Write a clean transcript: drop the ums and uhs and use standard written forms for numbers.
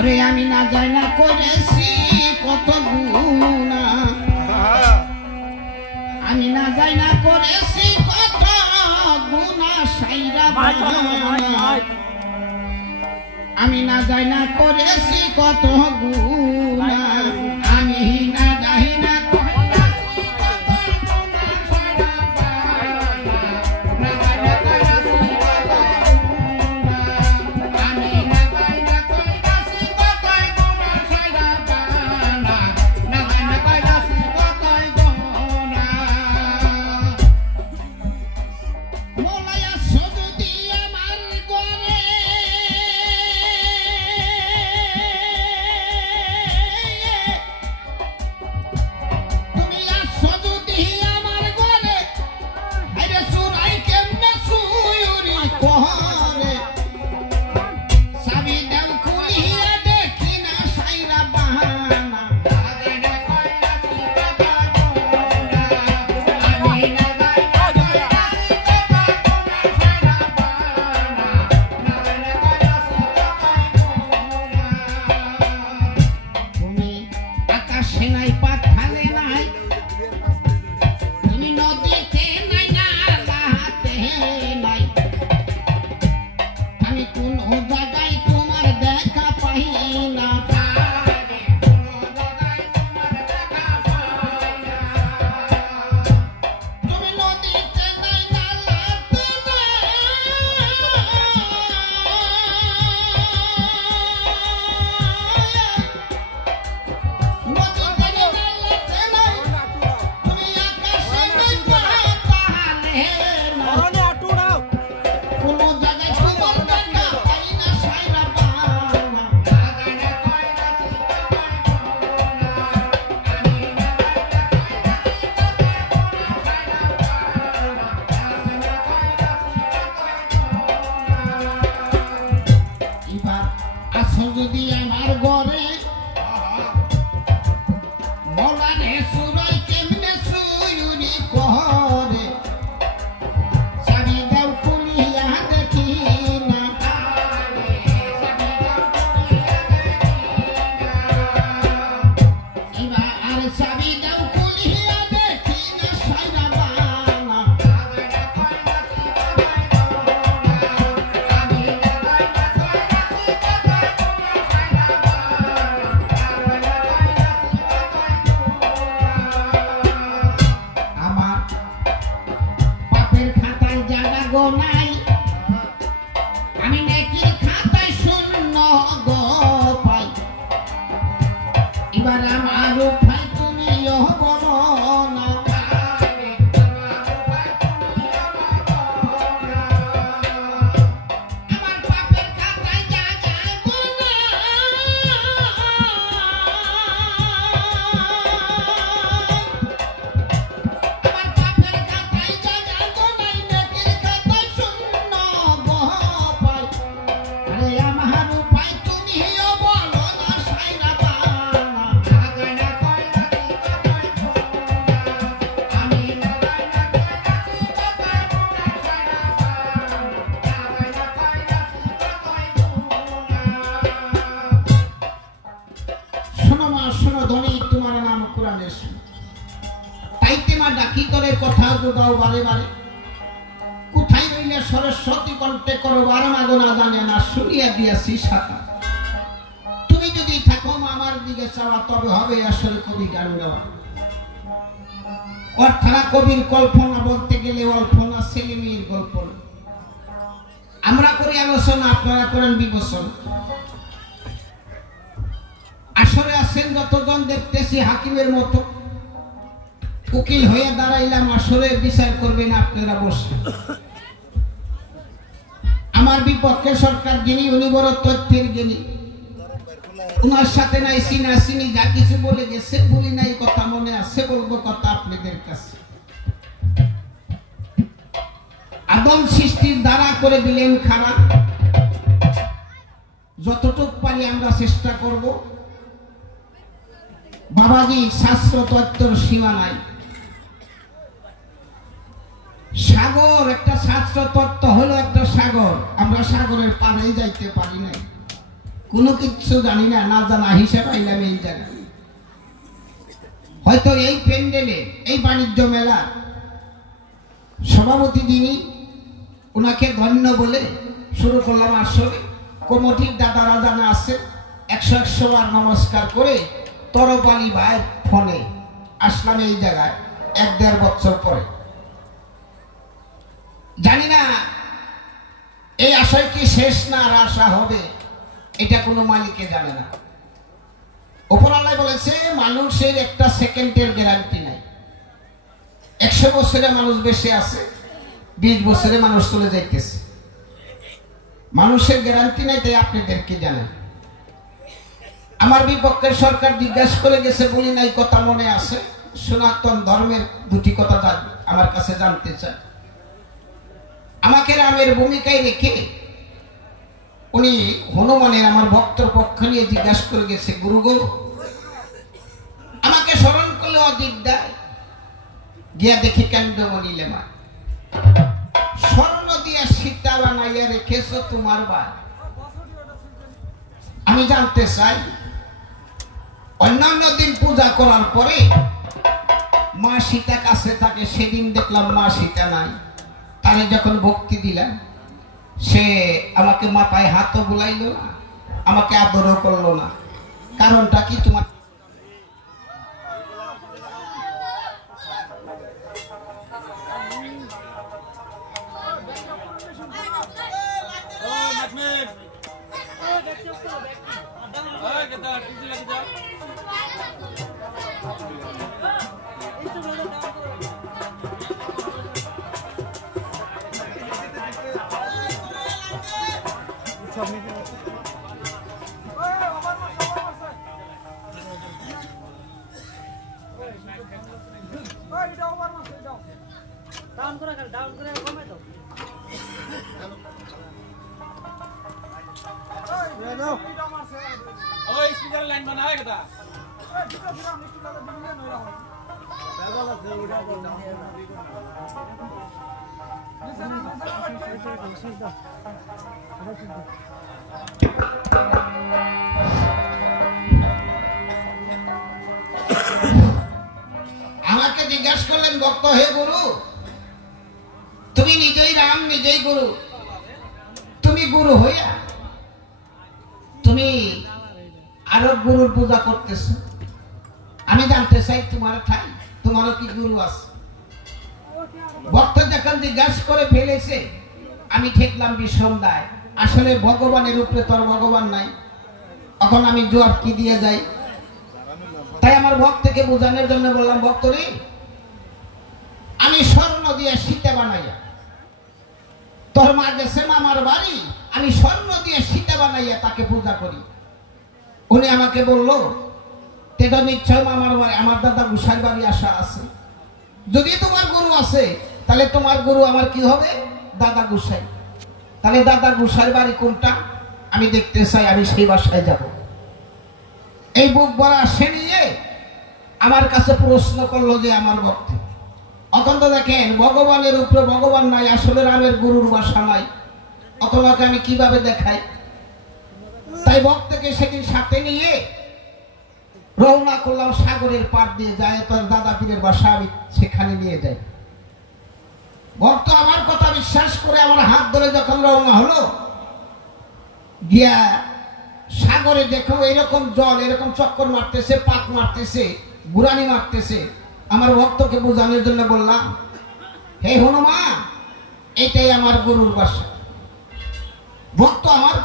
ওরে আমি না যাই না করেছি কত গুণা, আমি না যাই না করেছি কত গুণা সাইরা আমি না যাই না করেছি কত গুণা, আমি না যাই না যদি আমার ঘরে মলারে সুরাই কেমনে সুয়ুরি করে সারি দাও খুলিয়া দেখি না আর সারি দাও খুলিয়া দেখি না সাইরা বানা নাই আমি নাকি খাতায় শূন্য গো পাই এবার আমার ভাই তুমিও বলো না আমার পাপের খাতায় জায়গা গো নাই আমার পাপের খাতায় জায়গা গো নাই ডাকি করে কথা যোগাও বারে বারে কোথায় রইলে সরস্বতী কণ্ঠে করো বার মাগো না জানে না শুনিয়া দিয়াছি শাখা তুমি যদি থাকো আমার দিকে চাওয়া তবে হবে আসলে কবি গান গাওয়া অর্থাৎ কবির কল্পনা বলতে গেলে অল্পনা ছেলে মেয়ের গল্প আমরা করি আলোচনা আপনারা করেন বিবেচনা আসরে আছেন যতজন দেখতেছি হাকিমের মতো উকিল হয়ে দাঁড়াইলাম আসলে বিচার করবেন আপনারা বসে আমার বিপক্ষে সরকার যিনি উনি বড় তথ্যের জ্ঞানী উনার সাথে নাই চিনা চিনি যা কিছু বলে গেছে বলি নাই কথা মনে আছে বলবো কথা আপনাদের কাছে আদম সৃষ্টির দ্বারা করে দিলেন খারাপ যতটুক পারি আমরা চেষ্টা করব বাবাজি শাস্ত্র তত্ত্বর সীমা নাই সাগর একটা শাস্ত্র তত্ত্ব হলো একটা সাগর আমরা সাগরের পাড়ে যাইতে পারি না কোনো কিছু জানি না, না জানা হিসেবে আইলাম এই জায়গায়। হয়তো এই প্যান্ডেলে, এই বাণিজ্য মেলা সভাপতি যিনি, ওনাকে ধন্য বলে শুরু করলাম। আসলে কমিটির দাদারা জানা আছে, 100 বার নমস্কার করে তরবালি ভাইয়ের ফোনে আসলাম এই জায়গায় 1-1.5 বছর পরে। জানি না এই আশায় কি শেষ না আর আশা হবে, এটা কোনো মালিকে জানে না। উপরওয়ালা বলেছে মানুষের একটা সেকেন্ডের গ্যারান্টি নাই। 100 বছরে মানুষ বেঁচে আছে, 20 বছরে মানুষ চলে যাইতেছে। মানুষের গ্যারান্টি নাই, তাই আপনাদেরকে জানেন। আমার বিপক্ষের সরকার জিজ্ঞাসা করে গেছে, বলি নাই কথা মনে আছে, সনাতন ধর্মের 2টি কথা আমার কাছে জানতে চায়। আমাকে রামের ভূমিকায় রেখে উনি হনুমানের আমার ভক্তর পক্ষ নিয়ে জিজ্ঞাসা করে গেছে, গুরু গো আমাকে স্মরণ করলে অধিক দেয়। গিয়া দেখি কেন্দ্রমণি লেমা স্বর্ণ দিয়া সীতা বানাইয়া রেখেছ তোমার ভাই। আমি জানতে চাই, অন্যান্য দিন পূজা করার পরে মা সীতা কাছে থাকে, সেদিন দেখলাম মা সীতা নাই। তারে যখন ভক্তি দিলাম, সে আমাকে মাথায় হাতও বুলাইল না, আমাকে আদরও করলো না। কারণটা কি? তোমার ডাউন করে কমে দাও। ওই স্পিকার লাইন বানায় কেটা আমাকে জিজ্ঞাসা করলেন ভক্ত, হে গুরু তুমি নিজেই রাম, নিজেই গুরু, তুমি গুরু হইয়া তুমি আরো গুরুর পূজা করতেছ। আমি জানতে চাই তোমার ঠাই, তোমারও কি গুরু আছে? ভক্ত যখন জিজ্ঞাসা করে ফেলেছে, আমি ঠেকলাম বিষন্দায়। আসলে ভগবানের উপরে তোর ভগবান নাই। এখন আমি জবাব কি দিয়ে যাই? তাই আমার ভক্তকে বোঝানোর জন্য বললাম, ভক্ত রে আমি স্বর্ণ দিয়ে সীতা বানাইয়া, তোর মা গেছে মামার বাড়ি, আমি স্বর্ণ দিয়ে সীতা বানাইয়া তাকে পূজা করি। উনি আমাকে বললো, তেটা নিশ্চয় মামার বাড়ি, আমার দাদা গুসাই বাড়ি আসা আছে। যদি তোমার গুরু আছে, তাহলে তোমার গুরু আমার কি হবে? দাদা গুসাই। তাহলে দাদা গুসাই বাড়ি কোনটা আমি দেখতে চাই, আমি সেই বাসায় যাব। এই বুক ভরা সে নিয়ে আমার কাছে প্রশ্ন করলো যে আমার ভক্তি। অতন্ত দেখেন, ভগবানের উপরে ভগবান নাই, আসলে রামের গুরুর বাসা নাই। অতটাকে আমি কিভাবে দেখাই? তাই ভক্তকে সেদিন সাথে নিয়ে রওনা করলাম সাগরের পার দিয়ে, যায় তোর দাদা পীরের বাসা, আমি সেখানে নিয়ে যাই। ভক্ত আমার কথা বিশ্বাস করে আমার হাত ধরে যখন রওনা হলো, গিয়া সাগরে দেখো এরকম জল এরকম চক্কর মারতেছে, পাক মারতেছে, গুরানি মারতেছে। আমার ভক্তকে বোঝানোর জন্য বললাম, হে হনুমান, এটাই আমার গুরুর বাসা। ভক্ত আমার